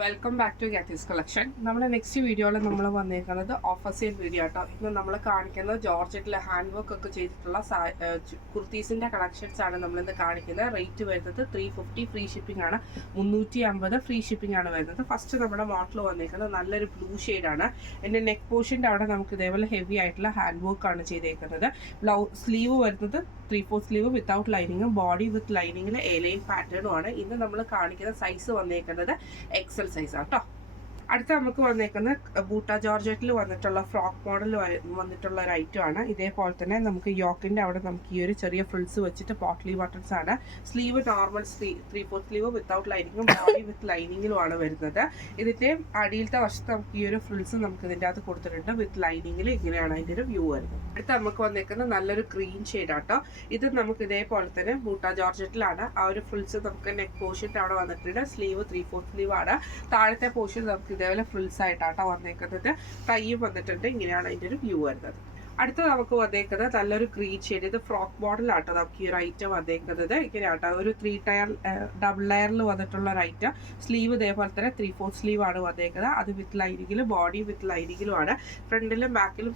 Welcome back to Gathi's collection. നമ്മുടെ next വീഡിയോയിൽ നമ്മൾ വന്നിരിക്കുന്നത് ഓഫർ സെയിൽ വീഡിയോ ആട്ടോ. ഇന്ന് നമ്മൾ കാണിക്കുന്നത് ജോർജറ്റിലെ ഹാൻഡ് വർക്ക് ഒക്കെ ചെയ്തിട്ടുള്ള കുർത്തീസിൻ്റെ കളക്ഷൻസ് ആണ് നമ്മളിന്ന് കാണിക്കുന്നത്. റേറ്റ് വരുന്നത് 350 ഫ്രീ ഷിപ്പിംഗ് ആണ്, 350 ഫ്രീ ഷിപ്പിംഗ് ആണ് വരുന്നത്. ഫസ്റ്റ് നമ്മുടെ മോഡൽ വന്നിരിക്കുന്നത് നല്ലൊരു ബ്ലൂ ഷെയ്ഡാണ്. എൻ്റെ നെക്ക് പോർഷൻ്റെ അവിടെ നമുക്ക് ഇതേപോലെ ഹെവി ആയിട്ടുള്ള ഹാൻഡ് വർക്ക് ആണ് ചെയ്തേക്കുന്നത്. സ്ലീവ് വരുന്നത് 3/4 സ്ലീവ് വിത്തൗട്ട് ലൈനിങ്ങും ബോഡി വിത്ത് ലൈനിങ്ങിൽ എലൈൻ പാറ്റേണും ആണ്. ഇന്ന് നമ്മൾ കാണിക്കുന്ന സൈസ് വന്നേക്കുന്നത് എക്സൽ സൈസ് ആട്ടോ. അടുത്ത നമുക്ക് വന്നേക്കുന്ന ബൂട്ട ജോർജറ്റിൽ വന്നിട്ടുള്ള ഫ്രോക്ക് മോഡൽ വന്നിട്ടുള്ള ഒരു ഐറ്റം ആണ്. ഇതേപോലെ തന്നെ നമുക്ക് യോക്കിൻ്റെ അവിടെ നമുക്ക് ഈ ഒരു ചെറിയ ഫ്രിൽസ് വെച്ചിട്ട് പോട്ട്ലി ബട്ടൺസ് ആണ്. സ്ലീവ് നോർമൽ 3/4 സ്ലീവ് വിത്തൗട്ട് ലൈനിങ്ങും ബോഡി വിത്ത് ലൈനിങ്ങിലും ആണ് വരുന്നത്. ഇതിൻ്റെ അടിയിലത്തെ വശത്ത് നമുക്ക് ഈ ഒരു ഫ്രിൽസ് നമുക്ക് ഇതിൻ്റെ അകത്ത് കൊടുത്തിട്ടുണ്ട് വിത്ത് ലൈനിങ്ങിൽ. ഇങ്ങനെയാണ് അതിൻ്റെ ഒരു വ്യൂ വരുന്നത്. അടുത്ത നമുക്ക് വന്നേക്കുന്ന നല്ലൊരു ഗ്രീൻ ഷെയ്ഡ് ആട്ടോ. ഇത് നമുക്ക് ഇതേപോലെ തന്നെ ബൂട്ട ജോർജറ്റിലാണ്. ആ ഒരു ഫ്രിൽസ് നമുക്ക് നെക്ക് പോർഷൻ്റെ അവിടെ വന്നിട്ടുണ്ട്. സ്ലീവ് 3/4 സ്ലീവ് ആണ്. താഴത്തെ പോർഷൻ നമുക്ക് ഇതേപോലെ ഫ്രിൽസ് ആയിട്ടാട്ടോ വന്നേക്കുന്നത്. കൈയും വന്നിട്ടുണ്ട്. ഇങ്ങനെയാണ് അതിൻ്റെ ഒരു വ്യൂ വരുന്നത്. അടുത്ത നമുക്ക് വന്നേക്കുന്നത് നല്ലൊരു ഗ്രീൻ ഷെയ്ഡ്. ഇത് ഫ്രോക്ക് മോഡലാട്ടോ നമുക്ക് ഈ ഒരു ഐറ്റം വന്നേക്കുന്നത്. ഇങ്ങനെയാട്ടോ ഒരു 3 ടയർ ഡബിൾ ലെയറിൽ വന്നിട്ടുള്ള ഒരു ഐറ്റം. സ്ലീവ് ഇതേപോലെ തന്നെ 3/4 സ്ലീവ് ആണ് വന്നേക്കുന്നത്. അത് വിത്ത് ലൈനിങ്ങിലും ബോഡി വിത്ത് ലൈനിങ്ങിലും ആണ്. ഫ്രണ്ടിലും ബാക്കിലും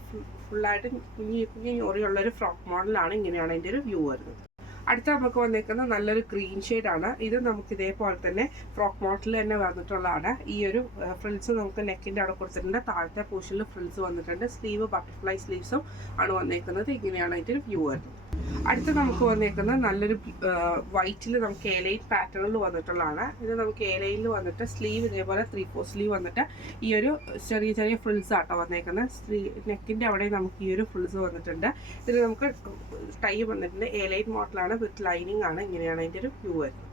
ഫുള്ളായിട്ട് കുഞ്ഞി കുഞ്ഞി ഞൊറിയുള്ളൊരു ഫ്രോക്ക് മോഡലാണ്. ഇങ്ങനെയാണ് അതിൻ്റെ ഒരു വ്യൂ വരുന്നത്. അടുത്ത നമുക്ക് വന്നേക്കുന്ന നല്ലൊരു ഗ്രീൻ ഷെയ്ഡാണ്. ഇത് നമുക്ക് ഇതേപോലെ തന്നെ ഫ്രോക്ക് മോഡൽ തന്നെ വന്നിട്ടുള്ളതാണ്. ഈ ഒരു ഫ്രിൽസ് നമുക്ക് നെക്കിൻ്റെ അവിടെ കൊടുത്തിട്ടുണ്ട്. താഴത്തെ പോർഷനിൽ ഫ്രിൽസ് വന്നിട്ടുണ്ട്. സ്ലീവ് ബട്ടർഫ്ലൈ സ്ലീവ്സും ആണ് വന്നേക്കുന്നത്. ഇങ്ങനെയാണ് അതിൻ്റെ ഒരു വ്യൂ വരുന്നത്. അടുത്ത് നമുക്ക് വന്നേക്കുന്നത് നല്ലൊരു വൈറ്റിൽ നമുക്ക് എലൈൻ പാറ്റേണിൽ വന്നിട്ടുള്ളതാണ്. ഇത് നമുക്ക് എലൈനിൽ വന്നിട്ട് സ്ലീവ് ഇതേപോലെ 3/4 സ്ലീവ് വന്നിട്ട് ഈ ഒരു ചെറിയ ചെറിയ ഫ്രിൽസ് ആട്ടോ വന്നേക്കുന്നത്. നെക്കിൻ്റെ അവിടെ നമുക്ക് ഈ ഒരു ഫ്രിൽസ് വന്നിട്ടുണ്ട്. ഇതിൽ നമുക്ക് ടൈ വന്നിട്ടുണ്ട്. എലൈൻ മോഡലാണ് വിത്ത് ലൈനിങ് ആണ്. ഇങ്ങനെയാണ് അതിൻ്റെ ഒരു വ്യൂ വരുന്നത്.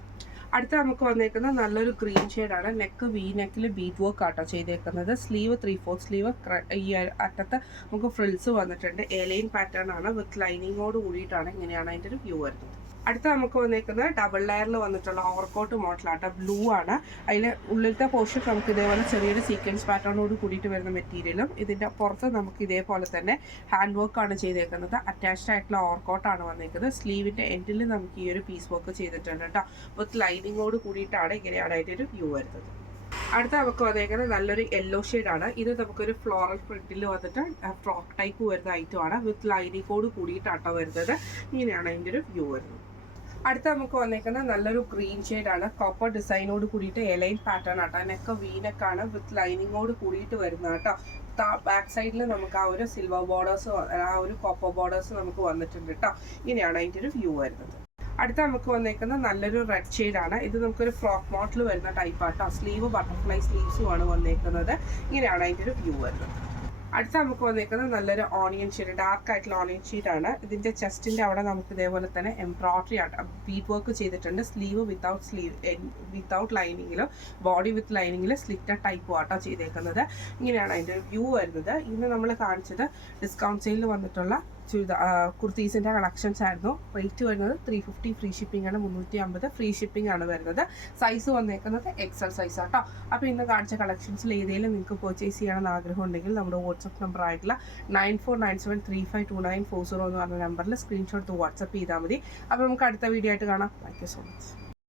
അടുത്ത നമുക്ക് വന്നേക്കുന്നത് നല്ലൊരു ഗ്രീൻ ഷെയ്ഡാണ്. നെക്ക് വി നെക്കിൽ ബീറ്റ് വർക്ക് ആട്ടോ ചെയ്തേക്കുന്നത്. Sleeve 3/4 sleeve. ഈ അറ്റത്ത് നമുക്ക് ഫ്രിൽസ് വന്നിട്ടുണ്ട്. എലൈൻ പാറ്റേൺ ആണ് വിത്ത് ലൈനിങ്ങോട് കൂടിയിട്ടാണ്. ഇങ്ങനെയാണ് അതിൻ്റെ ഒരു വ്യൂ വരുന്നത്. അടുത്ത നമുക്ക് വന്നേക്കുന്നത് ഡബിൾ ലെയറിൽ വന്നിട്ടുള്ള ഓവർകോട്ട് മോഡലാട്ടോ. ബ്ലൂ ആണ്. അതിൽ ഉള്ളിലത്തെ പോർഷൻ നമുക്ക് ഇതേപോലെ ചെറിയൊരു സീക്വൻസ് പാറ്റേണോട് കൂടിയിട്ട് വരുന്ന മെറ്റീരിയലും ഇതിൻ്റെ പുറത്ത് നമുക്ക് ഇതേപോലെ തന്നെ ഹാൻഡ് വർക്കാണ് ചെയ്തേക്കുന്നത്. അറ്റാച്ച്ഡ് ആയിട്ടുള്ള ഓവർകോട്ടാണ് വന്നേക്കുന്നത്. സ്ലീവിൻ്റെ എൻഡിൽ നമുക്ക് ഈ ഒരു പീസ് വർക്ക് ചെയ്തിട്ടുണ്ട് കേട്ടോ. വിത്ത് ലൈനിങ്ങോട് കൂടിയിട്ടാണ്. ഇങ്ങനെയാണ് അതിൻ്റെ ഒരു വ്യൂ വരുന്നത്. അടുത്ത നമുക്ക് വന്നേക്കുന്നത് നല്ലൊരു യെല്ലോ ഷെയ്ഡാണ്. ഇത് നമുക്കൊരു ഫ്ലോറൽ പ്രിന്റിൽ വന്നിട്ട് ഫ്രോക്ക് ടൈപ്പ് വരുന്ന ഐറ്റം ആണ്. വിത്ത് ലൈനിങ്ങോട് കൂടിയിട്ടാട്ടോ വരുന്നത്. ഇങ്ങനെയാണ് അതിൻ്റെ ഒരു വ്യൂ വരുന്നത്. അടുത്ത നമുക്ക് വന്നേക്കുന്നത് നല്ലൊരു ഗ്രീൻ ഷെയ്ഡാണ്. കോപ്പർ ഡിസൈനോട് കൂടിയിട്ട് എലൈൻ പാറ്റേൺ ആട്ടോ. നെക്ക് വീനക്കാണ് വിത്ത് ലൈനിങ്ങോട് കൂടിയിട്ട് വരുന്നത് കേട്ടോ. ബാക്ക് സൈഡിൽ നമുക്ക് ആ ഒരു സിൽവർ ബോർഡേഴ്സ്, ആ ഒരു കോപ്പർ ബോർഡേഴ്സ് നമുക്ക് വന്നിട്ടുണ്ട് കേട്ടോ. ഇങ്ങനെയാണ് അതിൻ്റെ ഒരു വ്യൂ വരുന്നത്. അടുത്ത നമുക്ക് വന്നേക്കുന്നത് നല്ലൊരു റെഡ് ഷെയ്ഡാണ്. ഇത് നമുക്കൊരു ഫ്രോക്ക് മോഡൽ വരുന്ന ടൈപ്പ് ആട്ടോ. സ്ലീവ് ബട്ടർഫ്ലൈ സ്ലീവ്സുമാണ് വന്നേക്കുന്നത്. ഇങ്ങനെയാണ് അതിൻ്റെ ഒരു വ്യൂ വരുന്നത്. അടുത്ത നമുക്ക് വന്നേക്കുന്നത് നല്ലൊരു ഓണിയൻ ഷെയ്ഡ്, ഡാർക്ക് ആയിട്ടുള്ള ഓണിയൻ ഷെയ്ഡാണ്. ഇതിൻ്റെ ചെസ്റ്റിൻ്റെ അവിടെ നമുക്ക് ഇതേപോലെ തന്നെ എംബ്രോയിഡറി ആട്ടോ ബീറ്റ് വർക്ക് ചെയ്തിട്ടുണ്ട്. സ്ലീവ് വിത്തൗട്ട് ലൈനിങ്ങിലും ബോഡി വിത്ത് ലൈനിങ്ങിൽ സ്ലിറ്റഡ് ടൈപ്പ് ആട്ടോ ചെയ്തേക്കുന്നത്. ഇങ്ങനെയാണ് അതിൻ്റെ വ്യൂ വരുന്നത്. ഇന്ന് നമ്മൾ കാണിച്ചത് ഡിസ്കൗണ്ട് സെയിലിൽ വന്നിട്ടുള്ള കുർത്തീസിൻ്റെ കളക്ഷൻസ് ആയിരുന്നു. റേറ്റ് വരുന്നത് 350 ഫ്രീ ഷിപ്പിംഗ് ആണ്, 350 ഫ്രീ ഷിപ്പിംഗ് ആണ് വരുന്നത്. സൈസ് വന്നേക്കുന്നത് എക്സൽ സൈസ് ആട്ടോ. അപ്പോൾ ഇന്ന് കാണിച്ച കളക്ഷൻസിൽ ഏതെങ്കിലും നിങ്ങൾക്ക് പർച്ചേസ് ചെയ്യണമെന്ന് ആഗ്രഹം ഉണ്ടെങ്കിൽ നമ്മുടെ വാട്സപ്പ് നമ്പർ ആയിട്ടുള്ള 9497352940 എന്ന് പറഞ്ഞ നമ്പറിൽ സ്ക്രീൻഷോട്ട് വാട്സപ്പ് ചെയ്താൽ മതി. അപ്പോൾ നമുക്ക് അടുത്ത വീഡിയോ ആയിട്ട് കാണാം. Thank you so much.